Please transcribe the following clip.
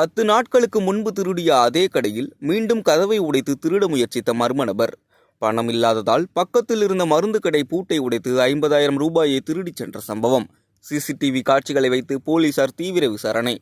10 நாட்களுக்கு முன்பு திருடிய அதே கடையில் மீண்டும் கதவை உடைத்து திருட முயற்சித்த மர்ம நபர். பணம் இல்லாததால் பக்கத்தில் இருந்த மருந்து கடை பூட்டை உடைத்து 50,000 ரூபாயை திருடிச் சென்ற சம்பவம். சிசிடிவி காட்சிகளை வைத்து போலீசார் தீவிர விசாரணை.